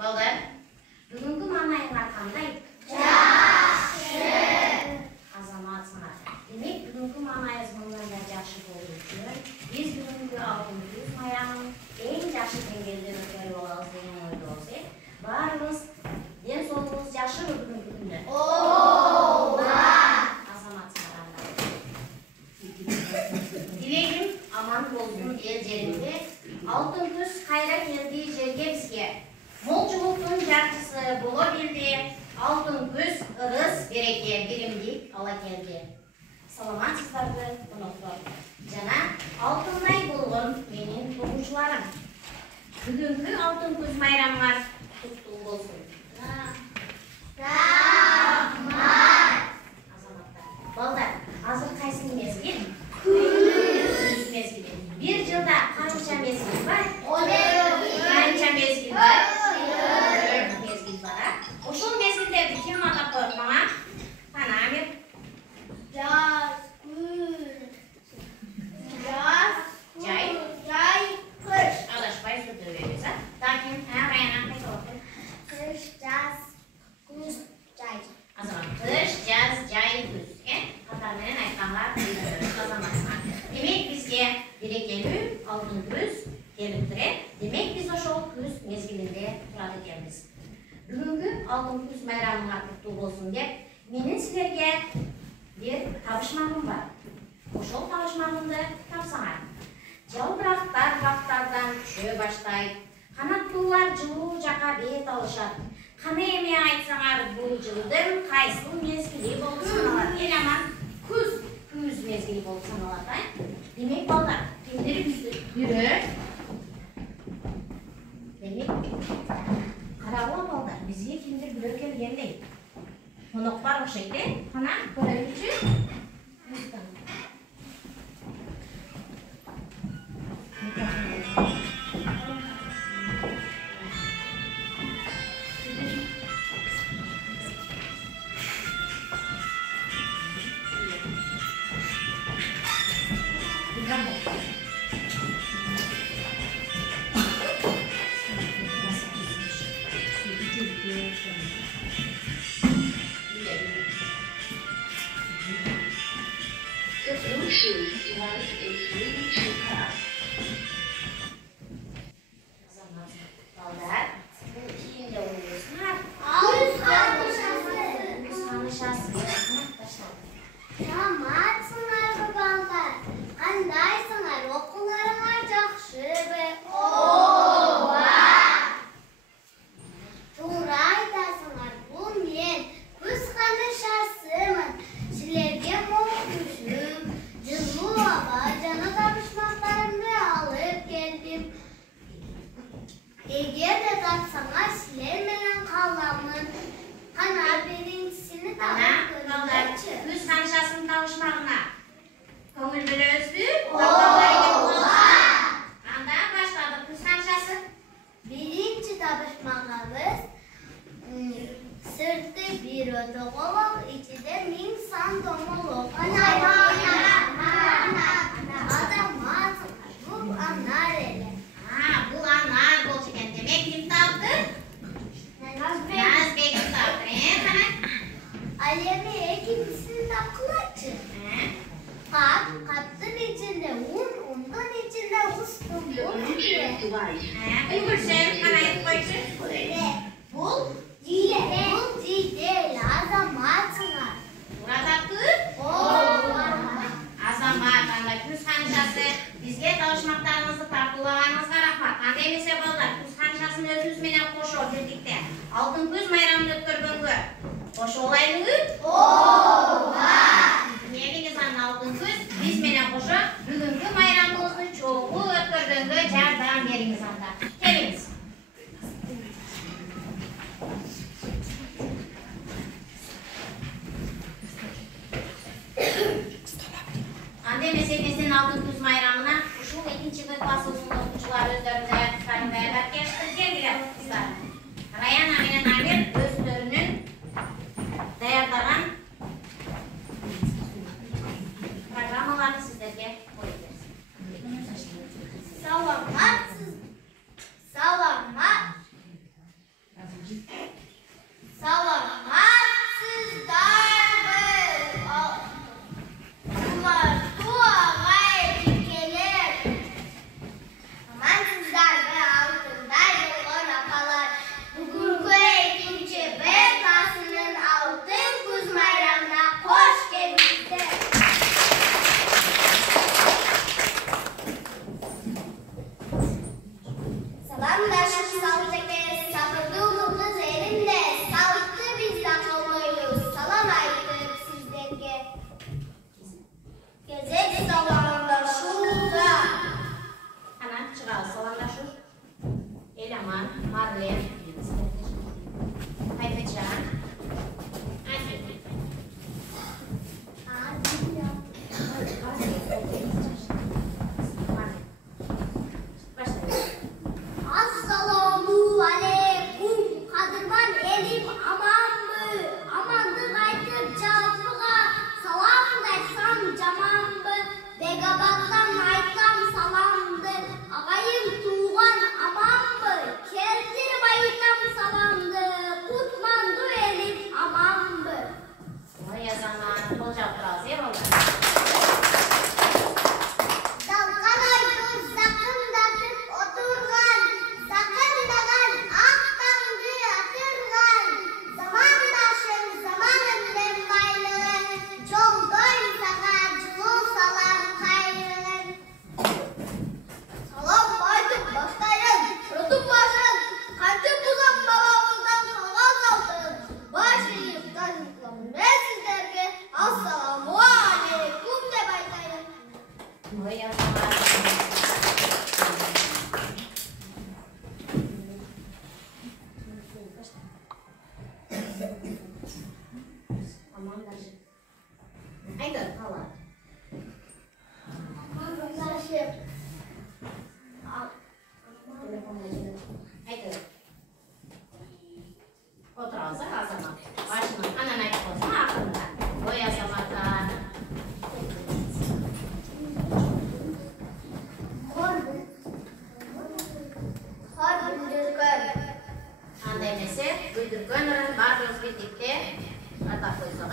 Balдар, бүгінгі маңайыңа қандай? Жақсы. Азаматсыңар. Демек, бүгінгі маңайыңыз мұндан да жақсы болу үшін, біз бүгінгі алтын күз майрамын ең жақсы деңгейде өткеріп аламыз деген ойда болсақ, барымыз денсаулығымыз жақсы ма бүгінгі күнде? Азаматсыңар. Тілегім аман болсын ел жерінде. Алтын күз қайра келді жерге бізге. Молшылықтың жаршысы бола білді. Алтын күз ырыс береке берімдік ала келді. Саламатсыздарбы, қонақтар. Жана алтындай болған менің туғушыларым. Бүгінгі алтын күз майрамыңар құтты болсын. Рахмат. Азаматтар. Балдар, азыр қайсы мезгіл? Күз мезгілі. Bir жылда қанша мезгіл бар? Қанша мезгіл бар? 4 мезгіл бар. Ошол мезгілдерді кім атап қойып маңа? Танамир. Жаз, күз. Жаз, Жай. жай, қыш. Адашпай сөйлеп береміз, а? Таким, Раяна қайталапты. Қыш, жаз, күз, жай. Азамат, қыш, жаз, жай, күз. Қатармен айтқанға азаматсына. Демек бізге берекелі алтын күз келіп тұр. Демек біз ошол күз мезгілінде тұрады екенбіз. Бүгінгі алтын күз майрамыңа құтты болсын деп, менің сіздерге бір табышмағым бар. Ошол табышмағымды тапсаңар. Жалбырақтар бақтардан түшө баштайды. Қанаттуулар жылуу жака бет алышат. Каны эме айтсаңар, бул жылдын кайсыл мезгили болуп саналат? Эл аман күз мезгили болуп саналат, а? Демек балдар, кимдир бизди бирөө? Демек, карагыла балдар, бизге кимдир бирөө келгендей. Конок бар окшойт, кана көрөлүчү? Алтын күз майрамын өткөргөнгө кошо олайлыбы? Негиңиз аны алтын күз биз менен кошо бүгүнкү майрамыбызды чогуу өткөргөнгө жардам бериңиз анда. Келиңиз. Анда эмесе биздин алтын күз майрамына ушул 2-чи класс окуучулар өздөрүнүн аяктарын даярдап келишти. Келгиле кыздар. Раяна менен Амир өздөрүнүн даярдаган программаларын сиздерге коюп берсин. Aytın. Oturalım Azamat. Başını anan aytып olsun ақырында. Ой Азамат. Андай эмесе, бүлдүргөн баардыгыбыз бирдикте ата койсок.